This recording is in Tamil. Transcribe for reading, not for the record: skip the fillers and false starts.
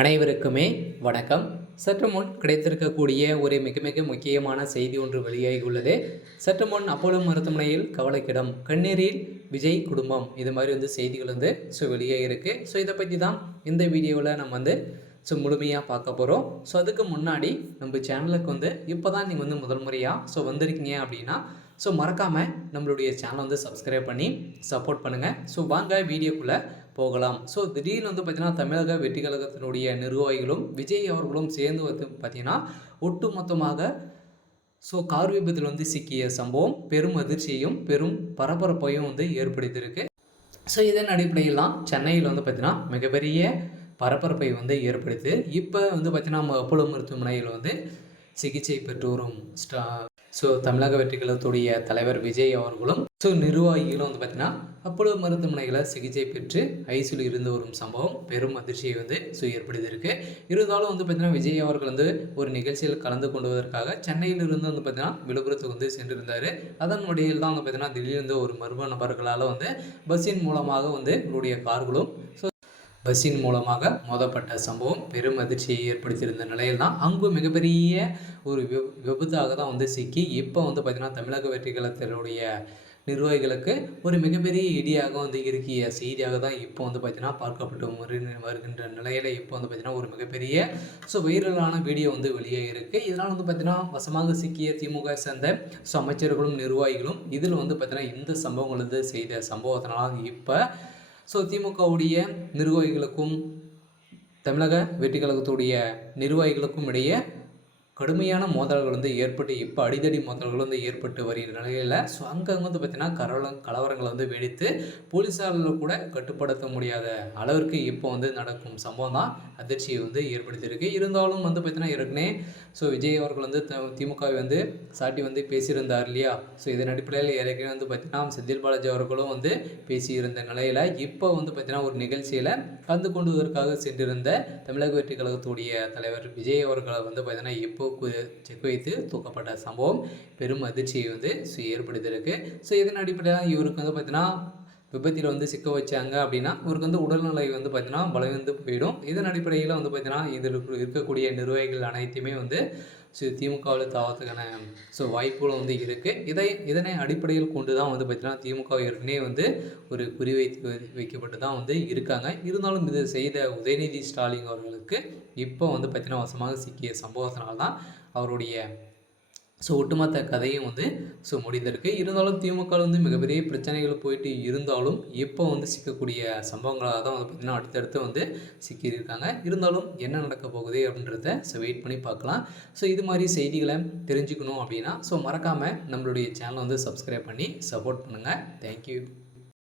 அனைவருக்குமே வணக்கம். சற்று முன் கிடைத்திருக்கக்கூடிய ஒரு மிக மிக முக்கியமான செய்தி ஒன்று வெளியாகியுள்ளது. சற்று முன் அப்போலோ மருத்துவமனையில் கவலைக்கிடம், கண்ணீரில் விஜய் குடும்பம், இது மாதிரி செய்திகள் வெளியாகிருக்கு. இதை பற்றி தான் இந்த வீடியோவில் நம்ம முழுமையாக பார்க்க போகிறோம். அதுக்கு முன்னாடி நம்ம சேனலுக்கு இப்போ தான் நீங்கள் முதல் முறையாக வந்திருக்கீங்க அப்படின்னா மறக்காமல் நம்மளுடைய சேனலை சப்ஸ்கிரைப் பண்ணி சப்போர்ட் பண்ணுங்கள். வாங்க வீடியோக்குள்ளே போகலாம். திடீர்னு பார்த்தீங்கன்னா தமிழக வெற்றி கழகத்தினுடைய நிர்வாகிகளும் விஜய் அவர்களும் சேர்ந்து பார்த்தீங்கன்னா ஒட்டுமொத்தமாக கார் விபத்தில் சிக்கிய சம்பவம் பெரும் அதிர்ச்சியையும் பெரும் பரபரப்பையும் ஏற்படுத்தியிருக்கு. இதன் அடிப்படையில் தான் சென்னையில் பார்த்தீங்கன்னா மிகப்பெரிய பரபரப்பை ஏற்படுத்தி இப்போ பார்த்தீங்கன்னா அப்போலோ மருத்துவமனையில் சிகிச்சை பெற்று வரும் தமிழக வெற்றி கழகத்துடைய தலைவர் விஜய் அவர்களும் நிர்வாகிகளும் பார்த்தீங்கன்னா அப்போலோ மருத்துவமனைகளை சிகிச்சை பெற்று ஐசியூவில் இருந்து வரும் சம்பவம் பெரும் அதிர்ச்சியை ஏற்படுத்தியிருக்கு. இருந்தாலும் பார்த்தீங்கன்னா விஜய் அவர்கள் ஒரு நிகழ்ச்சியில் கலந்து கொண்டுவதற்காக சென்னையிலிருந்து பார்த்தீங்கன்னா விழுப்புரத்துக்கு சென்றிருந்தார். அதன் வழியில் தான் பார்த்தீங்கன்னா திடீர்ந்து ஒரு மர்ம நபர்களால் பஸ்ஸின் மூலமாக இவருடைய கார்களும் பஸ்ஸின் மூலமாக மோதப்பட்ட சம்பவம் பெரும் அதிர்ச்சியை ஏற்படுத்தியிருந்த நிலையில் தான் அங்கு மிகப்பெரிய ஒரு விபத்தாக தான் சிக்கி இப்போ பார்த்தீங்கன்னா தமிழக வெற்றி கழகத்தினுடைய நிர்வாகிகளுக்கு ஒரு மிகப்பெரிய இடியாக இருக்கிய செய்தியாக தான் இப்போ பார்த்தீங்கன்னா பார்க்கப்பட்டு வருகின்ற நிலையில் இப்போ பார்த்தீங்கன்னா ஒரு மிகப்பெரிய வைரலான வீடியோ வெளியாக இருக்குது. இதனால் பார்த்தீங்கன்னா வசமாக சிக்கிய திமுக சேர்ந்த அமைச்சர்களும் நிர்வாகிகளும் இதில் பார்த்தீங்கன்னா இந்த சம்பவங்கள் செய்த சம்பவத்தினால இப்போ திமுகவுடைய நிர்வாகிகளுக்கும் தமிழக வெற்றி கழகத்துடைய நிர்வாகிகளுக்கும் இடையே கடுமையான மோதல்கள் ஏற்பட்டு இப்போ அடிதடி மோதல்கள் ஏற்பட்டு வருகிற நிலையில் அங்கங்கே பார்த்தீங்கன்னா கலவரங்களை வெடித்து போலீஸாரில் கூட கட்டுப்படுத்த முடியாத அளவிற்கு இப்போ நடக்கும் சம்பவம் தான் அதிர்ச்சியை ஏற்படுத்தியிருக்கு. இருந்தாலும் பார்த்தீங்கன்னா ஏற்கனவே விஜய் அவர்கள் திமுகவை சாட்டி பேசியிருந்தார் இல்லையா. இதன் அடிப்படையில் ஏற்கனவே பார்த்தீங்கன்னா செந்தில் பாலாஜி அவர்களும் பேசியிருந்த நிலையில் இப்போ பார்த்தீங்கன்னா ஒரு நிகழ்ச்சியில் கலந்து கொண்டுவதற்காக சென்றிருந்த தமிழக வெற்றி கழகத்துடைய தலைவர் விஜய் அவர்களை பார்த்தீங்கன்னா இப்போ செக் வைத்து தூக்கப்பட்ட சம்பவம் பெரும் அதிர்ச்சியை ஏற்படுத்தியிருக்கு. இதன் அடிப்படையில் இவருக்கு பார்த்தீங்கன்னா விபத்தில் சிக்க வச்சாங்க அப்படின்னா இவருக்கு உடல்நிலை பார்த்தீங்கன்னா பலவந்து போயிடும். இதன் அடிப்படையில் பார்த்தீங்கன்னா இதில் இருக்கக்கூடிய நிர்வாகிகள் அனைத்துமே திமுகவில் தாவத்துக்கான வாய்ப்புகளும் இருக்குது. இதனை அடிப்படையில் கொண்டு தான் பார்த்தீங்கன்னா திமுக ஏற்கனவே ஒரு வைக்கப்பட்டு தான் இருக்காங்க. இருந்தாலும் இது செய்த உதயநிதி ஸ்டாலின் அவர்களுக்கு இப்போ பார்த்தீங்கன்னா வசமாக சிக்கிய சம்பவத்தினால்தான் அவருடைய ஒட்டுமொத்த கதையும் முடிந்திருக்கு. இருந்தாலும் திமுக மிகப்பெரிய பிரச்சனைகள் போயிட்டு இருந்தாலும் இப்போ சிக்கக்கூடிய சம்பவங்களாக தான் பார்த்திங்கன்னா அடுத்தடுத்து சிக்கியிருக்காங்க. இருந்தாலும் என்ன நடக்க போகுது அப்படின்றத வெயிட் பண்ணி பார்க்கலாம். இது மாதிரி செய்திகளை தெரிஞ்சுக்கணும் அப்படின்னா மறக்காமல் நம்மளுடைய சேனலை சப்ஸ்கிரைப் பண்ணி சப்போர்ட் பண்ணுங்கள். தேங்க்யூ.